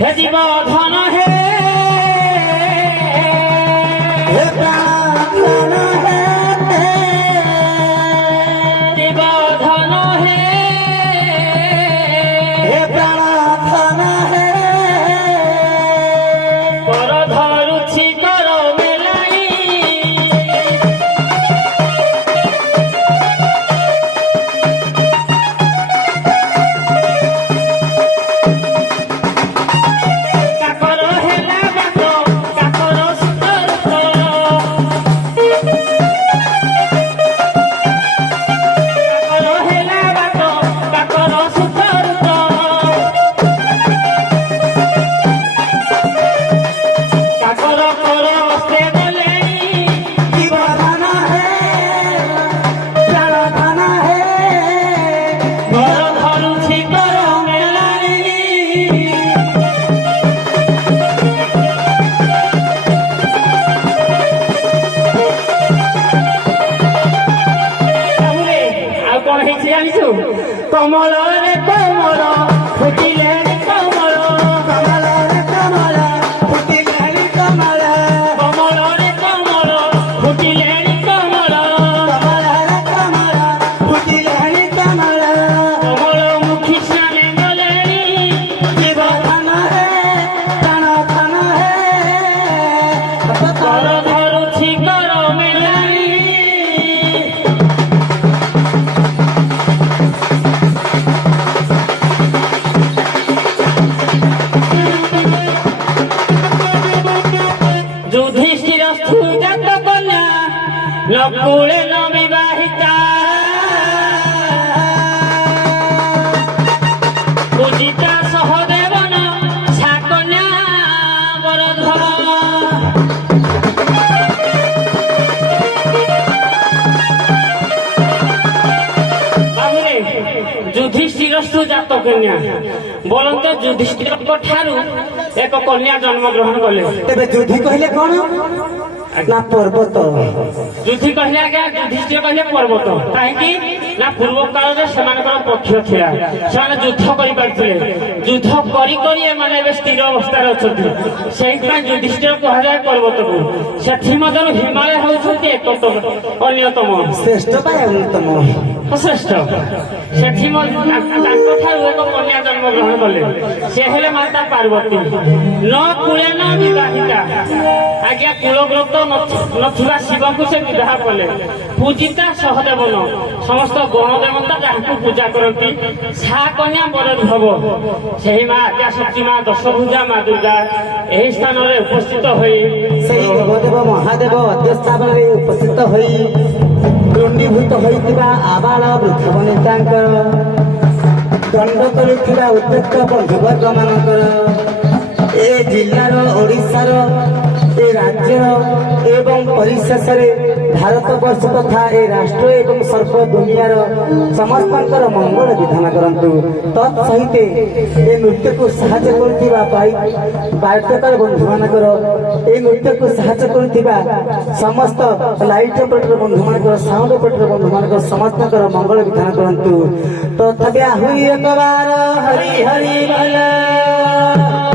हे जीव धन हे प्राण है जीव धन हे प्राण है कर धरुछि कर मेलाई काकर हेला बात काकर सुतर काकर हेला बात काकर सुतर काकर कर से बोलेई जीवन है प्राण है घर धरुछि कर मेलाई ତାପରେ ଆଉ କଣ ହେଇଛି ଜାଣିଛୁ କମଳରେ କମଳ ଫୁଟିଲେ କମଳ कमल रे कमल फुटिले कमल କମଳରେ କମଳ ଫୁଟିଲେ କମଳ कमल रे कमल फुटिले कमल କମଳ ମୁଖୀ ସ୍ନାନେ ଗଲେଣି जीवन है प्राण है କର ଧରୁଛି କର ମେଲାଣି ଯୁଧିଷ୍ଠିର ସ୍ଥୁଜାତ କନ୍ୟା ନକୁଳେ ନ ବିବାହିତା ପୂଜିତା ସହଦେବନ ଛା କନ୍ୟା ବରଧର ବାବୁରେ ଯୁଧିଷ୍ଠିର ସ୍ଥୁଜାତ କନ୍ୟା ବୋଲନ୍ତ ଯୁଧିଷ୍ଠିରଙ୍କ ଠାରୁ ଏକ କନ୍ୟା ଜନ୍ମ ଗ୍ରହଣ କଲେ तेरे युद्धि कहले कौन ना पर्वत ଯୁଧି କହିଲେ ଆଜ୍ଞା ଯୁଧିଷ୍ଠିର କହିଲେ ପର୍ବତ କାହିଁକି ନା ପୂର୍ବ କାଳରେ ସେମାନଙ୍କର ପକ୍ଷ ଥିଲା ସେମାନେ ଯୁଦ୍ଧ କରିପାରିଥିଲେ ଯୁଦ୍ଧ କରି କରି ଏମାନେ ଏବେ ସ୍ଥିର ଅବସ୍ଥାରେ ଅଛନ୍ତି ସେଇଥିପାଇଁ ଯୁଧିଷ୍ଠିର କୁହାଯାଏ ପର୍ବତକୁ ସେଥିମଧ୍ୟରୁ ହିମାଳୟ ହେଉଛନ୍ତି ଅନ୍ୟତମ श्रेष्ठ बा अन्यतम ଶ୍ରେଷ୍ଠ ତାଙ୍କ ଠାରୁ ଏକ କନ୍ୟା ଜନ୍ମ ଗ୍ରହଣ କଲେ ସେ ହେଲେ ମାତା ପାର୍ବତୀ ନ କୂଳେ ନ ବିବାହିତା ଆଜ୍ଞା କୁଳବ୍ରତ ନଥିବା ଶିବଙ୍କୁ ସେ ବିବାହ କଲେ ପୂଜିତା ସହଦେବନ ସମସ୍ତ ଗଣ ଦେବତା ଯାହାଙ୍କୁ ପୂଜା କରନ୍ତି ଛା କନ୍ୟା ବରଧବ ସେହି ମା ଆଦ୍ୟା ଶକ୍ତି ମା ଦଶଭୁଜା ମା ଦୁର୍ଗା ଏହି ସ୍ଥାନରେ ଉପସ୍ଥିତ ହୋଇ ସେହି ଦେବଦେବ ମହାଦେବ ଅଧ୍ୟସ୍ଥାନରେ ଉପସ୍ଥିତ ହୋଇ ଦଣ୍ଡୀଭୂତ ହୋଇଥିବା ଆବାଳ ବୃଦ୍ଧ ବନିତାଙ୍କର ଦଣ୍ଡ କରୁଥିବା ଉଦ୍ୟକ୍ତ ବନ୍ଧୁବର୍ଗମାନଙ୍କର ଏ ଜିଲ୍ଲାର ଓଡ଼ିଶାର ଏ ରାଜ୍ୟର ଏବଂ ପରିଶେଷରେ ଭାରତବର୍ଷ ତଥା ଏ ରାଷ୍ଟ୍ର ଏବଂ ସର୍ବ ଦୁନିଆର ସମସ୍ତଙ୍କର ମଙ୍ଗଳ ବିଧାନ କରନ୍ତୁ ତତ୍ ସହିତ ଏ ନୃତ୍ୟକୁ ସାହାଯ୍ୟ କରୁଥିବା ବାଦ୍ୟକାର ବନ୍ଧୁମାନଙ୍କର ଏ ନୃତ୍ୟକୁ ସାହାଯ୍ୟ କରୁଥିବା ସମସ୍ତ ଲାଇଟ୍ ଅପରେଟର ବନ୍ଧୁମାନଙ୍କର ସାଉଣ୍ଡ ଅପରେଟର ବନ୍ଧୁମାନଙ୍କର ସମସ୍ତଙ୍କର ମଙ୍ଗଳ ବିଧାନ କରନ୍ତୁ ତଥାପି ଆହୁରି ଏକ ବାର ହରି ହରି ଭଲ